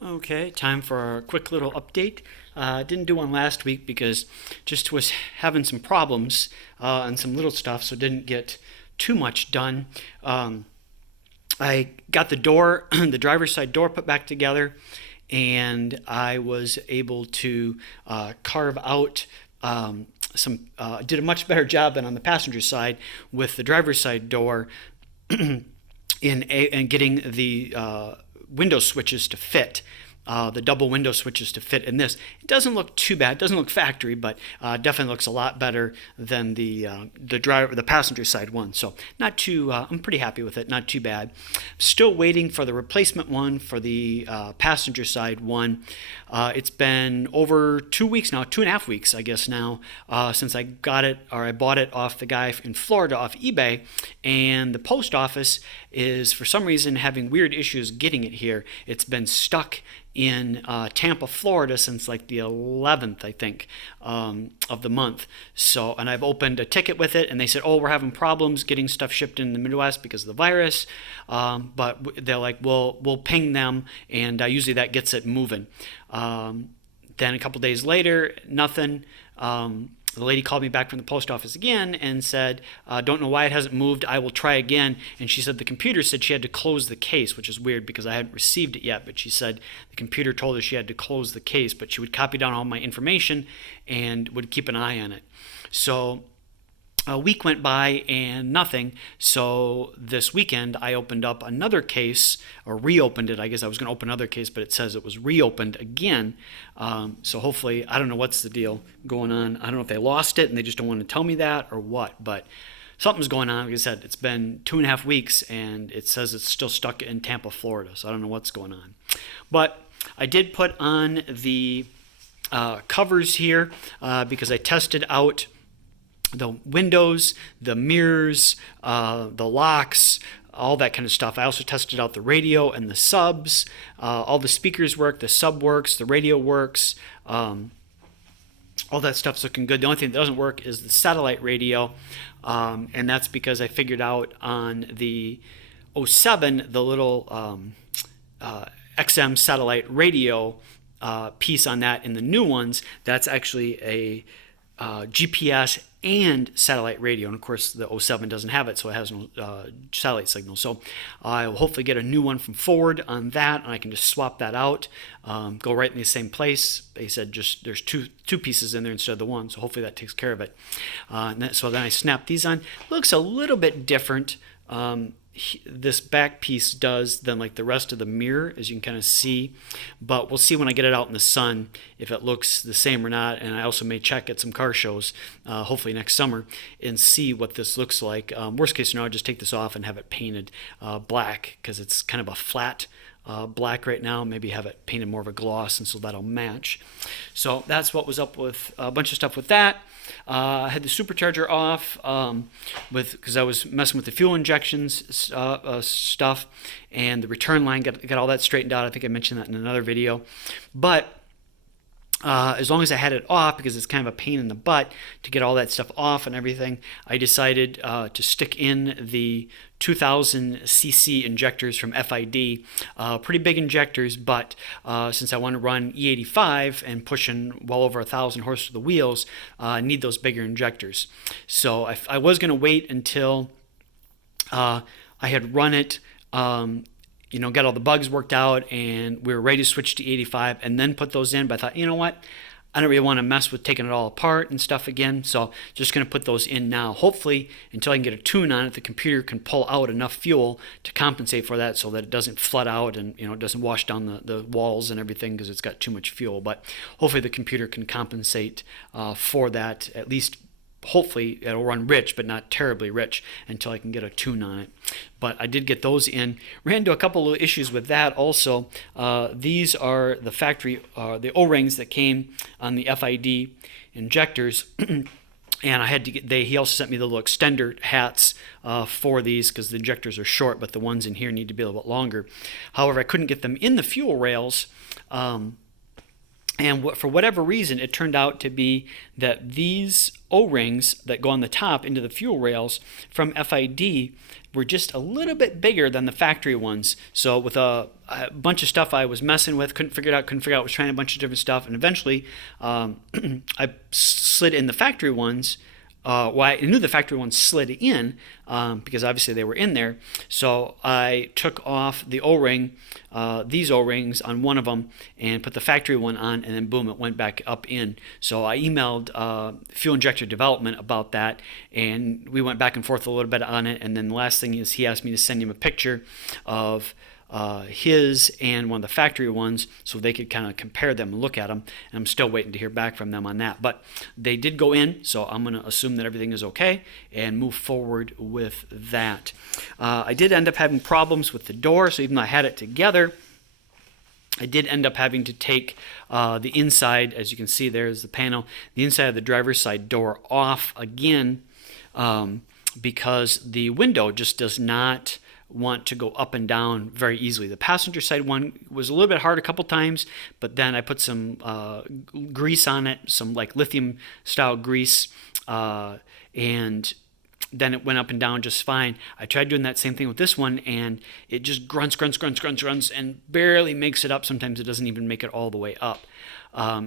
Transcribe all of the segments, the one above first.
Okay, time for a quick little update. Didn't do one last week because just was having some problems and some little stuff, so didn't get too much done. Um, I got the door, the driver's side door put back together, and I was able to carve out did a much better job than on the passenger side with the driver's side door in getting the window switches to fit. The double window switches to fit in this. It doesn't look too bad. It doesn't look factory, but definitely looks a lot better than the passenger side one. So not too. I'm pretty happy with it. Not too bad. Still waiting for the replacement one for the passenger side one. It's been over 2 weeks now, 2.5 weeks, I guess now, since I got it or I bought it off the guy in Florida off eBay, and the post office is for some reason having weird issues getting it here. It's been stuck in Tampa, Florida since like the 11th, I think, of the month. So, and I've opened a ticket with it, and they said, "Oh, we're having problems getting stuff shipped in the Midwest because of the virus." But they're like, "We'll ping them," and usually that gets it moving. Then a couple days later, nothing. The lady called me back from the post office again and said, "Don't know why it hasn't moved. I will try again." And she said the computer said she had to close the case, which is weird because I hadn't received it yet. But she said the computer told her she had to close the case, but she would copy down all my information and would keep an eye on it. So a week went by and nothing. So this weekend I opened up another case, or reopened it. I guess I was going to open another case, but it says it was reopened again. So hopefully, I don't know what's the deal going on. I don't know if they lost it and they just don't want to tell me that or what, but something's going on. Like I said, it's been 2.5 weeks and it says it's still stuck in Tampa, Florida. So I don't know what's going on. But I did put on the covers here because I tested out the windows, the mirrors, the locks, all that kind of stuff. I also tested out the radio and the subs. All the speakers work, the sub works, the radio works. All that stuff's looking good. The only thing that doesn't work is the satellite radio, and that's because I figured out on the '07, the little XM satellite radio piece on that in the new ones, that's actually a GPS and satellite radio, and of course the '07 doesn't have it, so it has no satellite signal. So I will hopefully get a new one from Forward on that, and I can just swap that out, go right in the same place. They said just there's two pieces in there instead of the one, so hopefully that takes care of it. So then I snap these on. Looks a little bit different. This back piece does than like the rest of the mirror, as you can kind of see, but we'll see when I get it out in the sun if it looks the same or not. And I also may check at some car shows hopefully next summer and see what this looks like. Worst case scenario, I'll just take this off and have it painted black because it's kind of a flat black right now. Maybe have it painted more of a gloss, and so that'll match. So that's what was up with a bunch of stuff with that. I had the supercharger off because I was messing with the fuel injections stuff, and the return line got all that straightened out. I think I mentioned that in another video. But as long as I had it off, because it's kind of a pain in the butt to get all that stuff off and everything, I decided to stick in the 2000 cc injectors from FID. Pretty big injectors, but since I want to run E85 and pushing well over 1,000 horse to the wheels, I need those bigger injectors. So I was going to wait until I had run it, got all the bugs worked out and we were ready to switch to 85 and then put those in. But I thought, you know what? I don't really want to mess with taking it all apart and stuff again. So just going to put those in now. Hopefully, until I can get a tune on it, the computer can pull out enough fuel to compensate for that so that it doesn't flood out and it doesn't wash down the walls and everything because it's got too much fuel. But hopefully the computer can compensate for that, at least. Hopefully it'll run rich, but not terribly rich until I can get a tune on it. But I did get those in. Ran into a couple of issues with that also. These are the factory, the O-rings that came on the FID injectors. And I had to get, he also sent me the little extender hats for these because the injectors are short, but the ones in here need to be a little bit longer. However, I couldn't get them in the fuel rails. And for whatever reason, it turned out to be that these O-rings that go on the top into the fuel rails from FID were just a little bit bigger than the factory ones. So with a bunch of stuff I was messing with, couldn't figure it out, was trying a bunch of different stuff, and eventually I slid in the factory ones. Well, I knew the factory ones slid in because obviously they were in there. So I took off the O-ring, these O-rings on one of them, and put the factory one on, and then boom, it went back up in. So I emailed Fuel Injector Development about that, and we went back and forth a little bit on it. And then the last thing is he asked me to send him a picture of his and one of the factory ones so they could kind of compare them and look at them, and I'm still waiting to hear back from them on that. But they did go in, so I'm going to assume that everything is okay and move forward with that. I did end up having problems with the door, so even though I had it together, I did end up having to take the inside, as you can see there's the panel, the inside of the driver's side door off again because the window just does not want to go up and down very easily. The passenger side one was a little bit hard a couple times, but then I put some grease on it, some like lithium style grease, and then it went up and down just fine. I tried doing that same thing with this one, and it just grunts, and barely makes it up. Sometimes it doesn't even make it all the way up.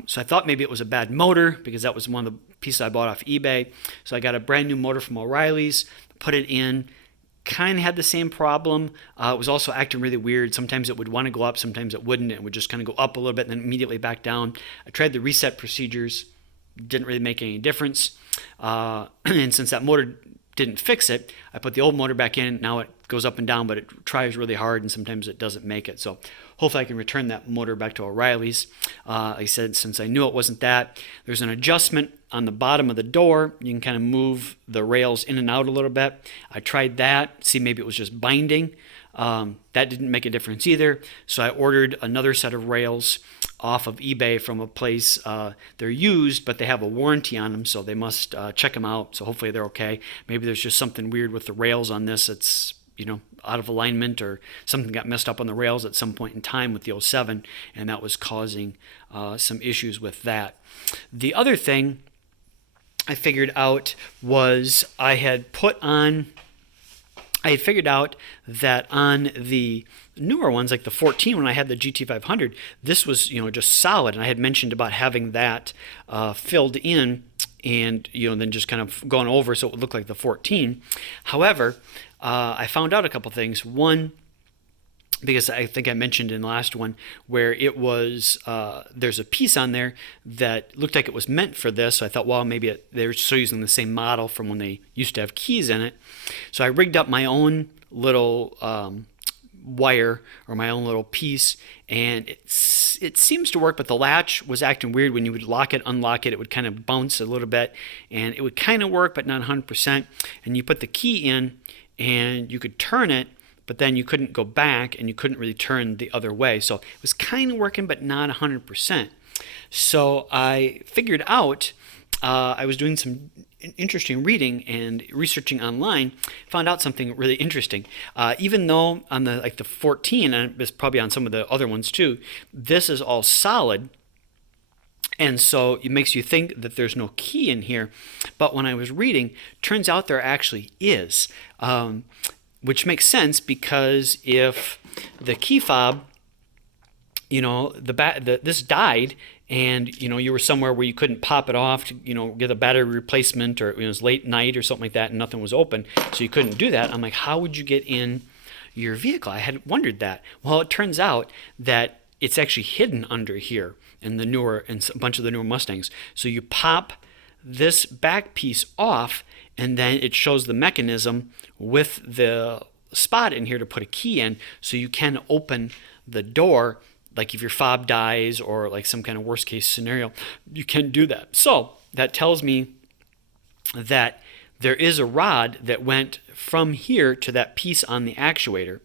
So I thought maybe it was a bad motor because that was one of the pieces I bought off eBay. So I got a brand new motor from O'Reilly's, put it in, kind of had the same problem. It was also acting really weird. Sometimes it would want to go up, sometimes it wouldn't. It would just kind of go up a little bit and then immediately back down. I tried the reset procedures, didn't really make any difference. And since that motor didn't fix it, I put the old motor back in. Now it goes up and down, but it tries really hard and sometimes it doesn't make it. So hopefully I can return that motor back to O'Reilly's. Like I said, since I knew it wasn't that, there's an adjustment on the bottom of the door. You can kind of move the rails in and out a little bit. I tried that, see maybe it was just binding. That didn't make a difference either. So I ordered another set of rails off of eBay from a place. They're used, but they have a warranty on them, so they must check them out. So hopefully they're okay. Maybe there's just something weird with the rails on this. It's out of alignment, or something got messed up on the rails at some point in time with the 07, and that was causing some issues with that. The other thing I figured out was I had figured out that on the newer ones, like the 14, when I had the GT500, this was just solid, and I had mentioned about having that filled in and then just kind of gone over so it would look like the 14. However, I found out a couple things. One, because I think I mentioned in the last one where it was, there's a piece on there that looked like it was meant for this. So I thought, well, maybe they're still using the same model from when they used to have keys in it. So I rigged up my own little wire, or my own little piece, and it seems to work, but the latch was acting weird. When you would lock it, unlock it, it would kind of bounce a little bit, and it would kind of work, but not 100%. And you put the key in, and you could turn it, but then you couldn't go back, and you couldn't really turn the other way. So it was kind of working, but not 100%. So I figured out, I was doing some interesting reading and researching online, found out something really interesting. Even though on the 14, and it's probably on some of the other ones too, this is all solid, and so it makes you think that there's no key in here. But when I was reading, turns out there actually is, which makes sense, because if the key fob, this died, and you were somewhere where you couldn't pop it off to get a battery replacement, or it was late night or something like that and nothing was open, so you couldn't do that. I'm like, how would you get in your vehicle? I had wondered that. Well, it turns out that it's actually hidden under here in a bunch of the newer Mustangs. So you pop this back piece off, and then it shows the mechanism with the spot in here to put a key in, so you can open the door. Like if your fob dies, or like some kind of worst case scenario, you can do that. So that tells me that there is a rod that went from here to that piece on the actuator.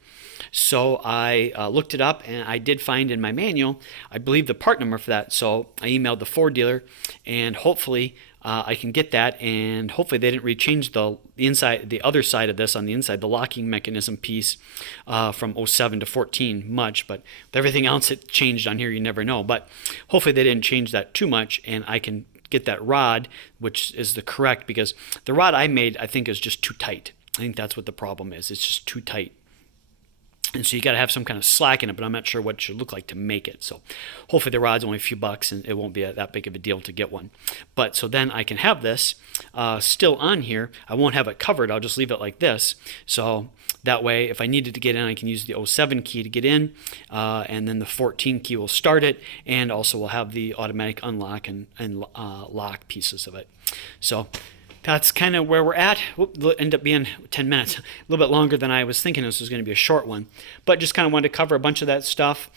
So I looked it up, and I did find in my manual, I believe, the part number for that. So I emailed the Ford dealer, and hopefully I can get that, and hopefully they didn't rechange the inside, the other side of this on the inside, the locking mechanism piece from 07 to 14 much, but with everything else it changed on here, you never know. But hopefully they didn't change that too much, and I can get that rod, which is the correct, because the rod I made, I think, is just too tight. I think that's what the problem is. It's just too tight. And so you got to have some kind of slack in it, but I'm not sure what it should look like to make it. So hopefully the rod's only a few bucks and it won't be that big of a deal to get one. But so then I can have this still on here. I won't have it covered. I'll just leave it like this. So that way, if I needed to get in, I can use the 07 key to get in, and then the 14 key will start it, and also we'll have the automatic unlock and lock pieces of it. So that's kind of where we're at. It'll end up being 10 minutes, a little bit longer than I was thinking this was going to be a short one. But just kind of wanted to cover a bunch of that stuff.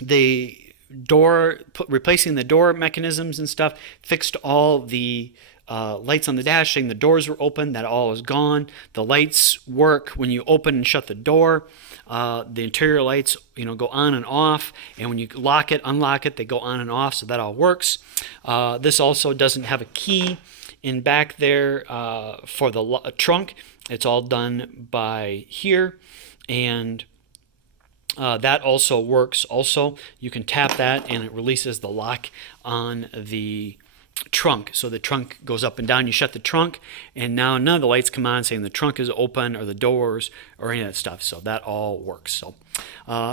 The door, replacing the door mechanisms and stuff, fixed all the lights on the dash saying the doors were open. That all is gone. The lights work when you open and shut the door. The interior lights, go on and off, and when you lock it, unlock it, they go on and off, so that all works. This also doesn't have a key in back there for the trunk. It's all done by here, and that also works. Also, you can tap that, and it releases the lock on the trunk. So the trunk goes up and down. You shut the trunk, and now none of the lights come on saying the trunk is open or the doors or any of that stuff. So that all works.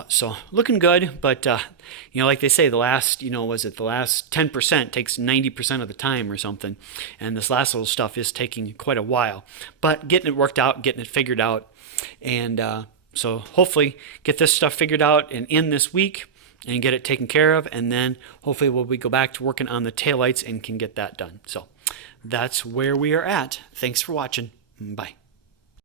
So looking good, but like they say, the last was it the last 10% takes 90% of the time or something, and this last little stuff is taking quite a while. But getting it worked out, getting it figured out, and so hopefully get this stuff figured out and in this week, and get it taken care of, and then hopefully we go back to working on the taillights and can get that done. So that's where we are at. Thanks for watching. Bye.